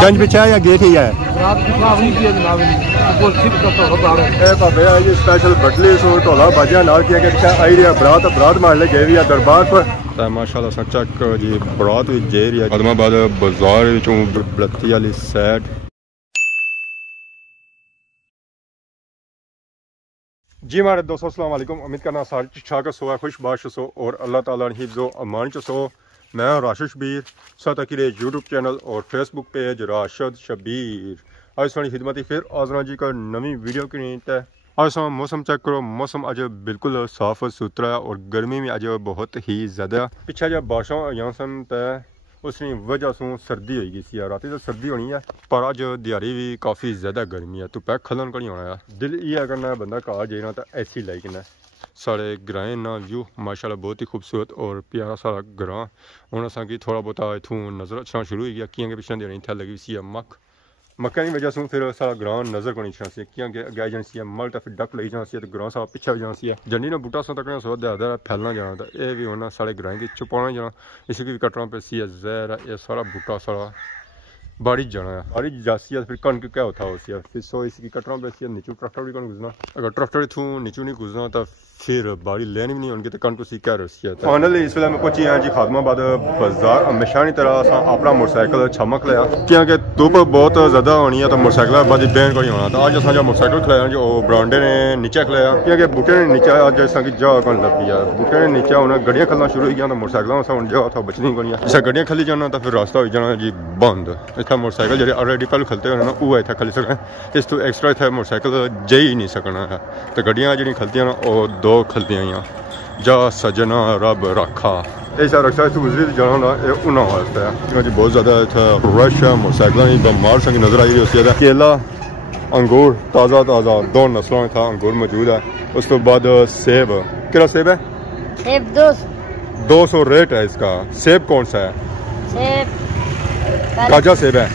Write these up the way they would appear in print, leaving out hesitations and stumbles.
गंज बिछा या गेट ही है स्पेशल बटली सो ढोला बाजिया नाल किया गया आई रही बरात मारने गए भी दरबार पर माशाल्लाह सचक जी बरात भी जे रही है आदमाबाद बाजार बत्ती वाली साइड। जी हमारे दोस्तों अस्सलाम वालेकुम, उम्मीद करना सारे ठीक सो खुश बाश सो और अल्लाह ताला हिफ्ज़ो अमान च सो। मैं राशिद शबीर साथ अकीरे यूट्यूब चैनल और फेसबुक पेज राशिद शबीर आज सोनी खिदमत फिर आजना जी का नवी वीडियो की नीयत है। आज मौसम चेक करो, मौसम अज बिल्कुल साफ सुथरा है और गर्मी में अज बहुत ही ज़्यादा पिछा जब बारिशों आईया सन तो उसकी वजह से सर्दी होगी सी रात तो सर्दी होनी है पर अज दिहाड़ी भी काफ़ी ज़्यादा गर्मी है धुप्पै खलन को नहीं होना है। दिल ये करना बंदा घर जाना तो ऐसी लाइक ना साढ़े ग्रां ना व्यू माशाल्लाह बहुत ही खूबसूरत और प्यारा सारा ग्रां हूँ असा कि थोड़ा बहुत इतों नज़र अच्छा शुरू हो गया क्योंकि पिछले दिन इतना लगी सी मक्का की वजह से फिर सारा ग्रां नज़र को नहीं छा सी क्योंकि अगे जाना सी मल तो फिर डक लई जाना सी तो ग्रां सारा पिछा भी जाना सी जन्नी ना बूटा सो तक सो ज़्यादा फैलना जाना तो यह भी होना साढ़े ग्रां की छुपाना जाना इसकी भी कटना पे सी जहर है ये सारा बूटा सारा बारिश जाना है बारिश जासी है फिर कणक क्या होता है उसी फिर सो इसकी कटना पे सी नीचू ट्रैक्टर भी कौन गुजरना अगर ट्रैक्टर इतों नीचू नहीं गुजरना तो फिर बारी लेनी भी नहीं होगी तो कणक उसी क्या रसी है। फाइनली इस वे मैं पहुंची हाँ जी खादमाबाद बाजार हमेशा की तरह असा अपना मोटरसाइकिल छमक लिया क्योंकि धुप बहुत ज़्यादा होनी है तो मोटरसाइकिल बाद बैन को नहीं होना तो अज असा जो मोटरसाइकिल खिलाया जो ब्रांडे ने नीचे खिलाया क्योंकि बूटे ने नीचे अज असा की जगह कौन लगी है बूटे ने नीचे हूँ गड्डियाँ खलना शुरू हो गया तो मोटरसाइकिल हम जगह था बचनी को नहीं जिस गड्डियाँ खली जाना तो फिर रास्ता हो जाना जी बंद इतना मोटरसाइकिल जो ऑलरेडी पहले खलते होने ना वो इतना खली सकना इस तो एक्सट्रा इतना मोटरसाइकिल जा ही नहीं सकना है तो गड्डियाँ जी खलतियाँ ना वो दो खलतियाँ जा सजना रब रखा ऐसा रक्षा इतने गुजरी जाना ना उन्होंने वास्ते है जी बहुत ज़्यादा इतना रश है मोटरसाइकिल बमार संग नजर आई रही है। केला अंगूर ताज़ा ताज़ा दो नस्लों था अंगूर मौजूद है उस तो बाद सेब क्या सेब है सेब 200 रेट है इसका। सेब कौन सा है सेब ताजा सेब है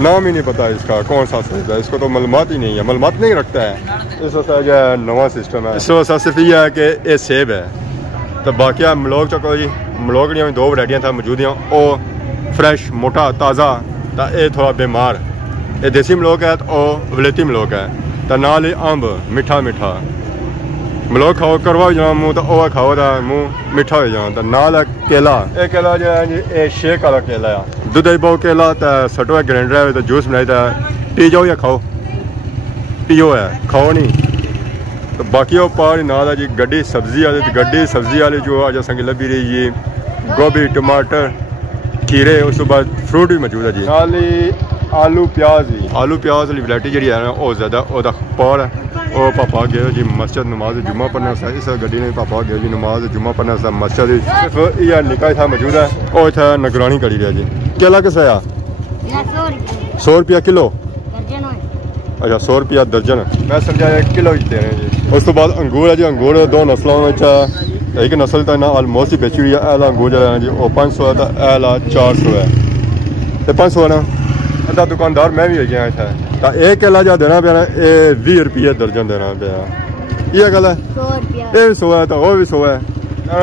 नाम ही नहीं पता इसका कौन सा सेब है इसको तो मालूमात ही नहीं है मालूमात नहीं रखता है इस वजह जो है नवा सिस्टम है इस वजह सिर्फ ये है कि ये सेब है तो बाकी मलोक चको जी मलोक दी दो वैरायटियां था मौजूद हैं वो फ्रैश मोटा ताज़ा तो ये थोड़ा बीमार ये देसी मलोक है तो वलेती मलोक है तो नाल ही अंब मीठा मीठा मलोक खाओ करवा हो जाना मुँह तो वह खाओ तो मुँह मीठा हो जाना तो नाल है केला ये केला जो है जी ये शेक वाला केला है दूध पाओ केला तो सटो है ग्राइंडर है तो जूस बनाई तो पी जाओ या खाओ पियो है खाओ नहीं तो बाकी वो पार नाल है जी गड्डी सब्जी वाली जो अज असा लभी रही जी गोभी टमाटर खीरे उस बाद फ्रूट भी मौजूद है जी नाल ही आलू प्याज वाली वैरायटी जी है ना वो ज़्यादा पार है वो पापा गए जी मस्जिद नमाज जुम्मा पढ़ने इस गड्डी ने पापा गए जी नमाज जुम्मा पढ़ने मस्जिद सिर्फ यह निका था मौजूद है वो इतना निगरानी करी रहा जी। केला किस है 100 रुपया किलो अच्छा 100 रुपया दर्जन मैं समझा 1 किलो ही दे रहे हैं जी। उस तो बाद अंगूर है जी अंगूर दो नस्लों में एक नस्ल तो ना ऑलमोस्ट ही बेची हुई है एला अंगूर जो है जी वो 500 है तो एला 400 है तो 500 है ना अद्धा दुकानदार मैं भी हो गया इतना तो एक केला जो देना पे ना ये 20 रुपये दर्जन देना पे ये गल है 100 है तो वो भी 100 है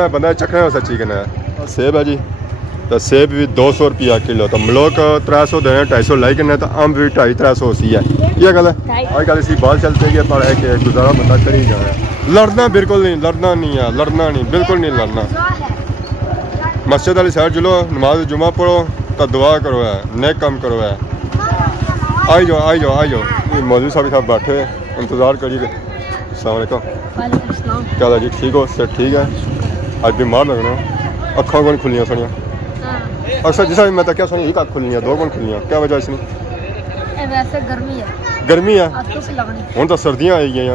बंदा चखना सच्ची कहना है। सेब है जी तो सेब भी 200 रुपया किलो तो मलोक 300 देने 250 लाई करने तो अम्ब भी 250-300 सी है ये गल है आजकल इसी बाल चलते गए पर है कि गुजारा बंदा कर ही जाना है लड़ना बिल्कुल नहीं लड़ना बिल्कुल नहीं लड़ना मस्जिद वाली साइड चलो नमाज जुम्मा पढ़ो तो दुआ करो है नेक काम करो है आई जाओ मौलवी साहब साहब बैठे इंतज़ार करिए। अस्सलाम वालेकुम क्या जी ठीक हो सेठ ठीक है आज बीमार लगना अखा कौन खुलियाँ सुनिया अक्सर जिस मैं तो क्या सुनी एक अख खुलियाँ दो कौन खुलियाँ क्या वजह इसने वैसे गर्मी है हूँ तो सर्दियाँ आई गई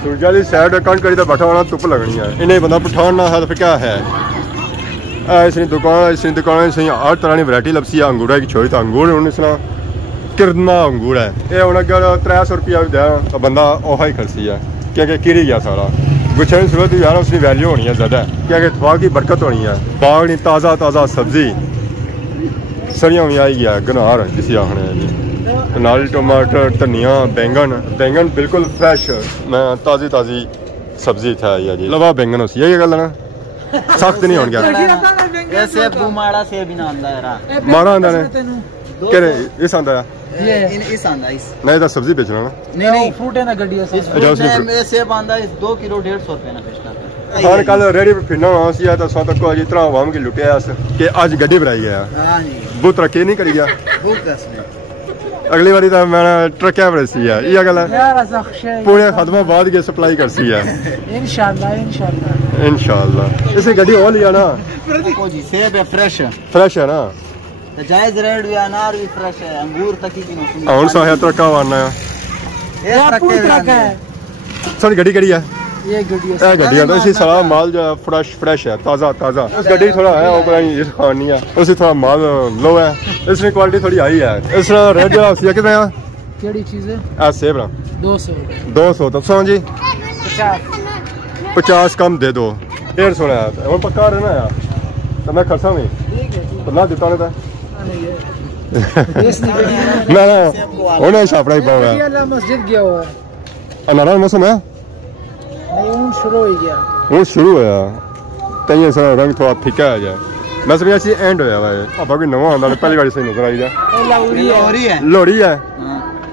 सूरज वाली साइड कण करी तो बैठा होना धुप लगनी है इन्हें बंदा पठान ना है तो फिर क्या है इसकी दुकान हर तरह की वैरायटी लपसी है अंगूर की छोड़ी तो अंगूर हूँ इसना किरना अंगूर है ये हूँ अगर 300 रुपया भी दें तो बंदा ओहा ही खर्ची है क्योंकि गिरी गया सारा गुच्छे की सूरत भी यार उसकी वैल्यू होनी है ज़्यादा क्योंकि इतफाक की बरकत होनी है बाग नहीं ताज़ा सब्जी सरियाँ भी आई गया गनार जिसे आखने जी नाल टमाटर धनिया बैंगन बिल्कुल फ्रैश मैं ताज़ी सब्जी था जी लवा बैंगन उसी यही गल ना सख्त नहीं हो गया माड़ा आंदा ने केरे इस आंदा है ये इस आंदा इस नहीं तो सब्जी बेचना ना नहीं फ्रूट है ना गड्डी इस फ्रूट में सेब आंदा इस 2 किलो 150 रुपए ना बेचना हां कल रेडी फिरना सी तो सो तक आज इतना आवाम की लुटिया कि आज गड्डी बनाई गया हां जी बहुत तरक्की नहीं करी गया बहुत कसने अगली बारी तो मैं ट्रक सी है ये गल यार ऐसा खुशी पूरे खदमा बाद के सप्लाई कर सी है इंशाल्लाह इंशाल्लाह इंशाल्लाह इसे गड्डी हो लिया ना देखो जी सेब है फ्रेश है ना जायज रेट भी अनार भी फ्रेश है अंगूर तक की मौसम और सा है ट्रका वाना है ये ट्रक है सर गड्डी कड़ी है ये गड्डी है गड्डी है तो इसी सारा माल जो फ्रेश है ताजा उस गड्डी थोड़ा है ऊपर ये खानी है उसी थोड़ा माल लो है इसमें क्वालिटी थोड़ी हाई है इस रेट जो सी कितने है केड़ी चीज है आ सेब ना 200 तो सो जी 50 कम दे दो 150 है और पक्का रहना यार तो मैं खर्चा नहीं तो ना देता नहीं था ना ना उन्हें छापड़ा ही पाऊंगा मस्जिद गया हुआ है अनारा मौसम है नहीं उन शुरू हो गया वो शुरू होया तैयार सा रंग थोड़ा फीका आ जाए मैं समझा सी एंड होया भाई अब कोई नवा आंदा पहली बार सही नजर आई जा लोहड़ी है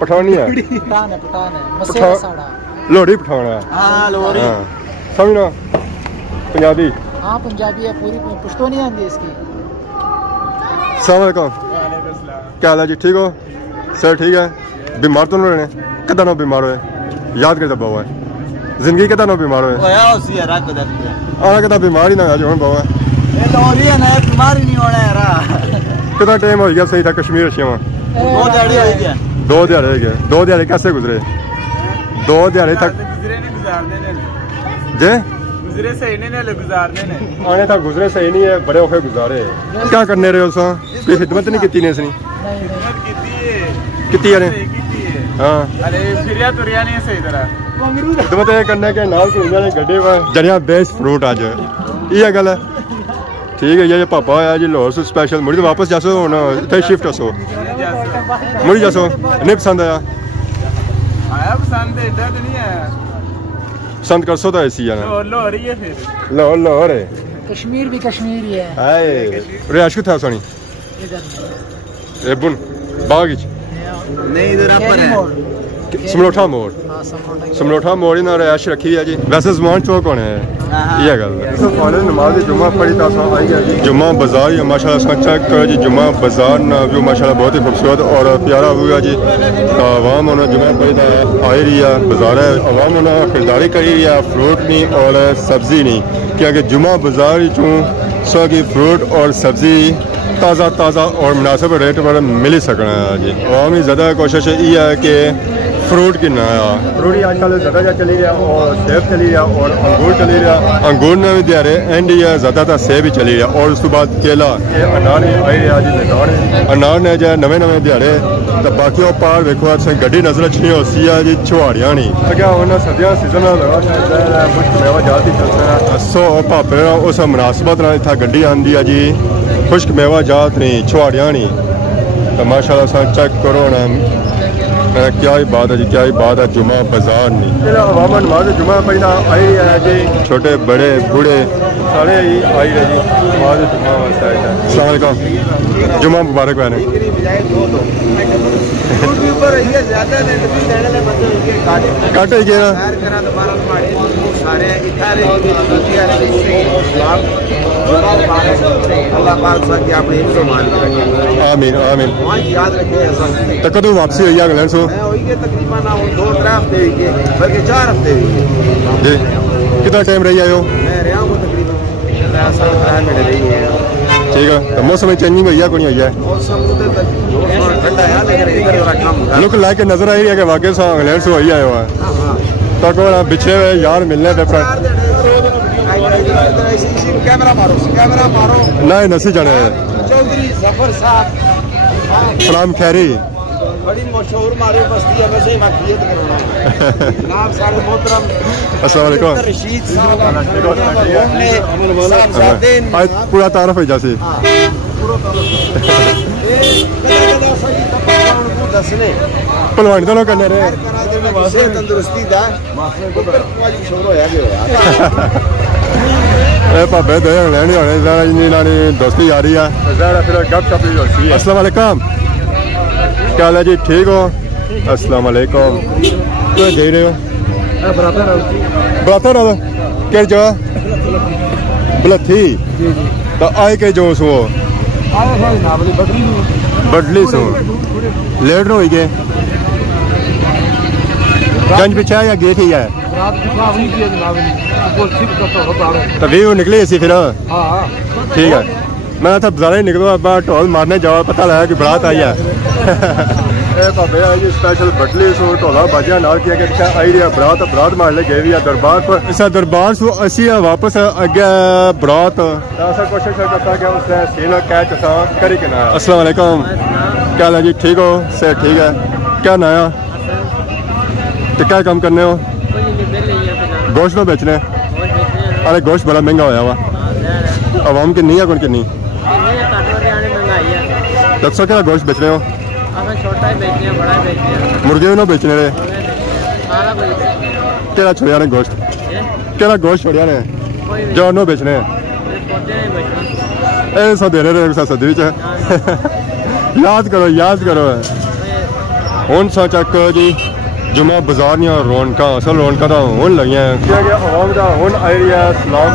पठानी है पठान है मसेरा साड़ा लोहड़ी पठान है हां लोहड़ी समझना पंजाबी हां पंजाबी है पूरी पश्तो नहीं आती इसकी अस्सलाम वालेकुम क्या हाल है जी ठीक हो सर ठीक है बीमार तो नहीं रहने कितना ना बीमार हुए याद कर दबा हुआ है जिंदगी कितना ना बीमार हुए कितना बीमार ही ना आज हम बाबा कितना टाइम हो गया सही था कश्मीर अच्छे वहाँ 2 दिहाड़े कैसे गुजरे 2 दिहाड़े तक जे गुजरे सही नहीं आने तक गुजरे सही नहीं है बड़े औखे गुजारे क्या करने रहे हो कोई खिदमत नहीं की इसने कितनी है हाँ खिदमत करने के नाल गड्ढे जड़िया बेस्ट फ्रूट अज ये गल है ठीक है ये पापा आया जी लाहौर से स्पेशल मुड़ी तो वापस जासो हूँ इतने शिफ्ट हसो मुड़ी जासो नहीं पसंद आया पसंद कर सो तो ऐसी है ना लाहौर है कश्मीर भी कश्मीर ही है हाय रियाश था सोनी बुन बाग नहीं इधर अपर है समलोठा मोड़ ना रियाश रखी है जी वैसे जमान चौक होने है ये गल कॉलेज नमाज जुम्मा पढ़ी तो आई है जी जुम्मा बाजार ही माशाल्लाह चेक करो जी जुम्मा बाजार ना व्यू माशाल्लाह बहुत ही खूबसूरत और प्यारा हुआ जी आवाम होना जुम्मा पढ़ी आई रही है बाजार है आवाम होना खरीदारी करी रही है फ्रूट नहीं और सब्जी नहीं क्योंकि जुम्मा बाजार चूँ सो की फ्रूट और सब्जी ताज़ा और मुनासिब रेट पर मिल सकना है जी आवाम की ज़्यादा कोशिश ये है कि फ्रूट की ना फ्रूट आजकल ज़्यादा चली रहा और सेब चली रहा और अंगूर चली रहा अंगूर ने भी दिया एंड ही है ज़्यादातर सेब ही चली रहा और उसके बाद केला अनार आई रहा जी अनार ने जो नवे दिहाड़े तो बाकी पार देखो गड्डी नजर अच्छी होती है जी छुहाड़ियाँ नहीं अगर उन्हें सर्दियाँ सीजन मेवा जात ही चलता है सो भापे उस मुनासिबत इतना गड्डी आती है जी खुश्क मेवा जात नहीं छुहाड़ियाँ नहीं तो माशाल्लाह चेक करो ना क्या ही बात है जी क्या ही बात है जुम्मा बाजार नहीं अवामा नमाज जुम्मा पहला आई है जी छोटे बड़े बूढ़े सारे ही आई है जी नमाज जुम्मा वास्ते आए हैं अस्सलाम वालेकुम जुम्मा मुबारक बहने कट ही गया आमीन आमीन तो कदों वापसी हुई है इंग्लैंड सो तकरीबन 2-3 हफ्ते बल्कि 4 हफ्ते जी कितना टाइम रही आयो मैं रहा हूँ तकरीबन 3 महीने रही है ठीक है तो मौसम में चेंजिंग हुई है कोई हुई है लुक लाइक नजर आई है कि वाकई सा इंग्लैंड से हुई आयो है तो को बिछे हुए यार मिलने पे कैमरा मारो नहीं नसी जाने चौधरी जफर साहब सलाम खैरी बड़ी मशहूर मारे बस्ती है वैसे ही मखियत करना नाम सारे मोहतरम अस्सलाम वालेकुम रशीद साहब आज पूरा तारफ है जैसे पहलवान दोनों करने रहे तंदुरुस्ती दा मशहूर होया गया भापे दो लेने होने दोस्ती आ रही है फिर गप शप होती है अस्सलाम वालेकुम क्या हाल है जी, ठीक हो? अस्सलाम वालेकुम। तो दे रहे हो बरातर क्या जगह बलथी तो आए के जो सो बदली सो लेट हो गए गंज पिछा या गेट ही है तभी वो निकले इसी फिर ठीक है। मैं तो बाजार ही निकलो अब ढोल मारने जाओ पता लगा कि बारात आई है भावे जी स्पेशल बटली सो ढोला बाजिया नाल किया कि आई रही बारात बारात मारने गए भी दरबार पर इस दरबार सो असी वापस अगे बारात कोशिश करता कि उसने सीना कैच करी के ना। अस्सलाम वालेकुम, क्या हाल है जी, ठीक हो? से ठीक है। क्या नया तो क्या काम करने हो? गोश्त में बेचने? अरे गोश्त बड़ा महंगा होया हुआ आवाम की नहीं है कौन की नहीं दसो क्या गोश्त बेच रहे हो? मुर्गे भी ना बेचने रहे क्या छोड़िया ने गोश्त क्या गोश्त छोड़िया ने जो नो बेचने ऐसा दे रहे सदी याद करो हूँ सोचा जी जुम्मा बाजार रौनक असल रौनक तो हूँ लगी आवाम का हूँ आई रही है सलाम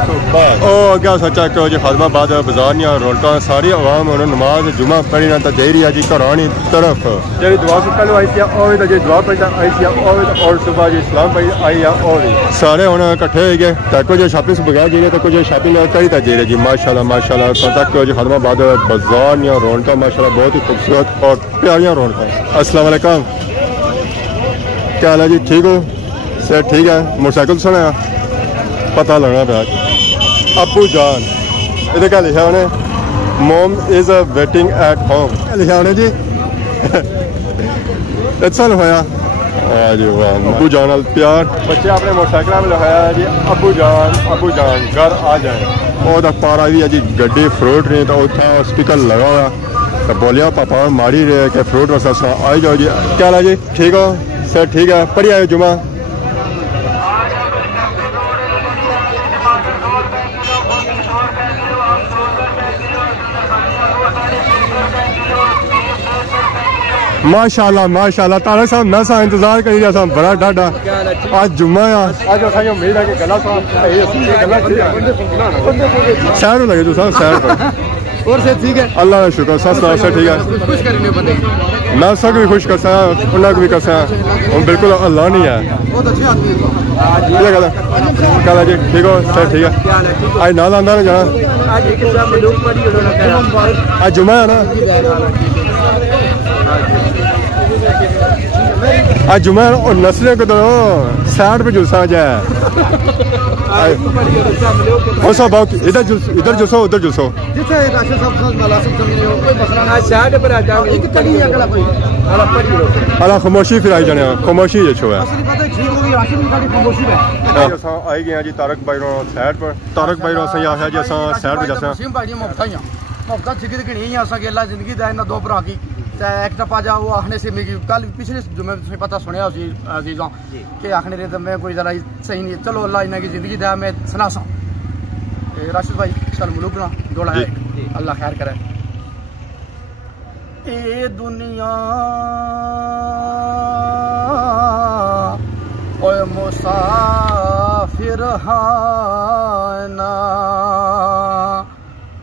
ओ अगर सोचा करो जी खादमाबाद बाजार रौनक सारी आवाम नमाज जुम्मा पढ़ी ना तो दे रही है जी घरानी तरफ जी दुआ से पहले आई सी जी दुआ पढ़ी आई सी और सुबह जी सलाम पढ़ी आई है सारे हूँ कट्ठे हो गए तो कुछ शॉपिंग से बगैर जी तो कुछ शॉपिंग करी तो जी रहे जी माशाल्लाह सोचा करो जी खादमाबाद बाजार रौनक माशाल्लाह बहुत ही खूबसूरत और प्यारियां रौनक। अस्सलाम वालेकुम, क्या हाल है जी, ठीक हो? सर ठीक है। मोटरसाइकिल सुना पता लगना पे अबू जान इधर क्या लिखा उन्हें मोम is a waiting at home क्या लिखा उन्हें जी अच्छा लिखाया जी वाह अबू जान प्यार बच्चे अपने मोटरसाइकिल में लिखाया है जी अबू जान घर आ जाए और पारा भी है जी गड्डी फ्रूट नहीं तो उतना स्पीकर लगा हुआ तो बोलिया पापा मारी रहे कि फ्रूट वसा आई जाओ जी। क्या हाल है जी, ठीक हो? सर ठीक है। पढ़ी आए जुम्मा माशाल्लाह तारा साहब ना सा इंतजार करी रहा बड़ा डाडा आज जुम्मा आज उम्मीद है कि गला सैर लगे जो सैर पर और से ठीक है अल्लाह का शुक्र सस्ता से ठीक है मैं सब भी खुश कर सका उन्हें भी कर सका बिल्कुल अल्लाह नहीं है क्या जी ठीक हो सर ठीक है आज नाल आंदा ना जाना आज जुम्मा है ना आज जुम्मा और नस्लें को तो साइड पे जुलसा जाए इधर जुलसो उधर जुलसो अला खामोशी फिर आई जाने खामोशी ये छो है आई गए जी तारक भाई साइड पर तारक भाई से आया जी असा साइड पे जैसा जिंदगी दो भरा की एक टप्पा जा वो आखने से मेरी कल पिछले जुम्मे में पता सुने अजीजों कि आखने रहे तो मैं कोई ज़रा सही नहीं चलो अल्लाह इन्हें की ज़िंदगी दया मैं सुना सा राशिद भाई चल मुल्क ना दौड़ा है अल्लाह खैर करे। ए दुनिया ओए मुसाफिर हाना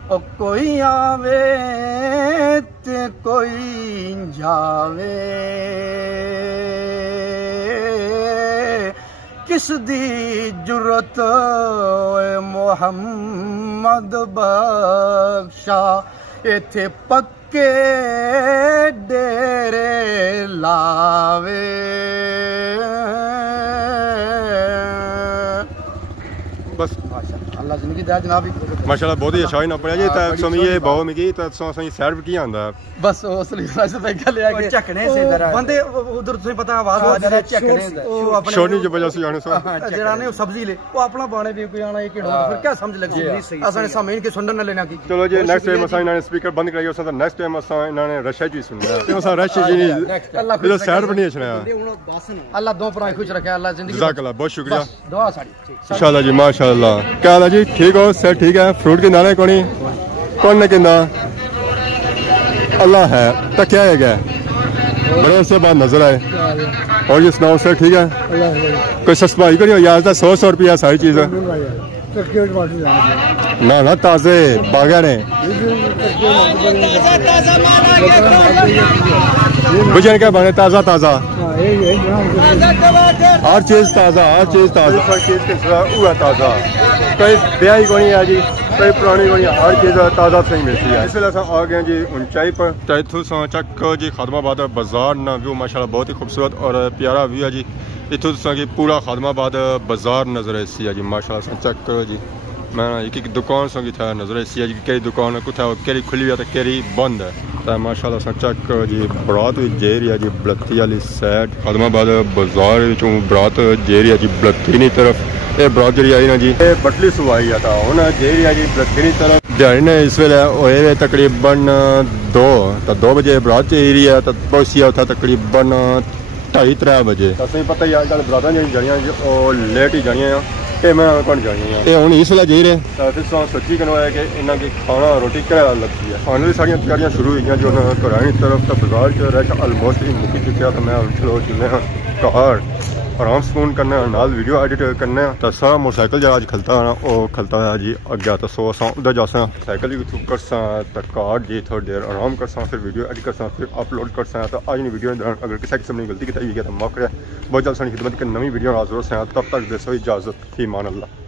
ओ कोई आवे ते कोई जावे किस दी जुरत मोहम्मद बख्शा इथे पक्के डेरे लावे बस अल्लाह जिंदगी दे जनाब माशाल्लाह बहुत ही अच्छा ही ना पड़ा जी तो समय बहुत मिगी तो सही सैर भी की आंदा बस असली राशिद भाई गल है कि झकने से इधर बंदे उधर तुझे पता आवाज आ रही है झकने वो अपने छोटी जो वजह से जाने सो जेड़ा ने सब्जी ले वो अपना बाणे भी कोई आना एक फिर क्या समझ लगी असने सामने के सुनन न लेना की चलो जी नेक्स्ट टाइम असा इन्होंने स्पीकर बंद कराई उस नेक्स्ट टाइम असा इन्होंने रशिद जी सुनना असा रशिद जी ने अल्लाह सैर बनी छना अल्लाह दो पराई खुश रखे अल्लाह जिंदगी जज़ाकल्लाह बहुत शुक्रिया दुआ साडी इंशाल्लाह जी माशाल्लाह। क्या हाल है जी, ठीक हो सर ठीक है। फ्रूट के नारे कौन ने कहना अल्लाह है तो क्या है बड़े से बाद नजर आए। और ये सुनाओ सर ठीक है, कोई सस्ताई करियो यार, 100 रुपया सारी चीज़ है ना ना ताज़े बागा ने बुझे क्या बने ताज़ा ताज़ा हर चीज़ ताज़ा हर चीज़ ताज़ा हर चीज़ के सिवा हुआ ताज़ा कोई ब्याही को नहीं है जी कोई पुरानी को नहीं, हर चीज़ ताज़ा सही मिलती है। इसलिए हम आ गए जी ऊंचाई पर तैथू चक जी खादमाबाद बाजार ना व्यू माशाल्लाह बहुत ही खूबसूरत और प्यारा व्यू है जी। इतों की पूरा खादमाबाद बाजार नजर ऐसी है जी माशाल्लाह चेक करो जी। मैं एक दुकान संगी था नजर ऐसी है जी कई दुकान कुछ केरी खुली है तो केरी बंद है तो माशाल्लाह चेक करो जी। बरात भी जे रही है जी बलती वाली साइड खादमाबाद बाजार बरात जे रही है जी बलती नी तरफ। ये बरात जी आई ना जी ये बटली सुवाई था हूँ जे रही है जी बलती तरफ दिहाड़ी ने इस वेले होए तकरीबन 2 बजे बरात जी रही है तो पहुंची उतना तकरीबन 2:30-3 बजे। असं पता ही अजकल बरातां जानियां लेट ही जानियां ते मैं कौन जानियां ये हुण इस वेले जी रहे सोची कनो है कि इन्हां की खाना रोटी क्या लगती है। खाने की सारियां तैयारियां शुरू हुई जो घरां की तरफ तो बाजार च रश ऑलमोस्ट ही मुक्की चुकिया तो मैं चलो चुने घर आराम सुकून करना नाल वीडियो एडिट करना तो सारा मोटरसाइकिल जो अज खलता है ना वो खलता है जी अगे तो सो असा उधर जासा साइकिल भी थूक करसा तो कार जी थोड़ी देर आराम करसा फिर वीडियो एडिट करसा फिर अपलोड करसा तो आज की वीडियो अगर किसी किस्म की गलती की तो मौका है बहुत जल्द सारी खिदमत की नवी वीडियो हाजिर हो तब तक दसो इजाजत फी मान अल्लाह।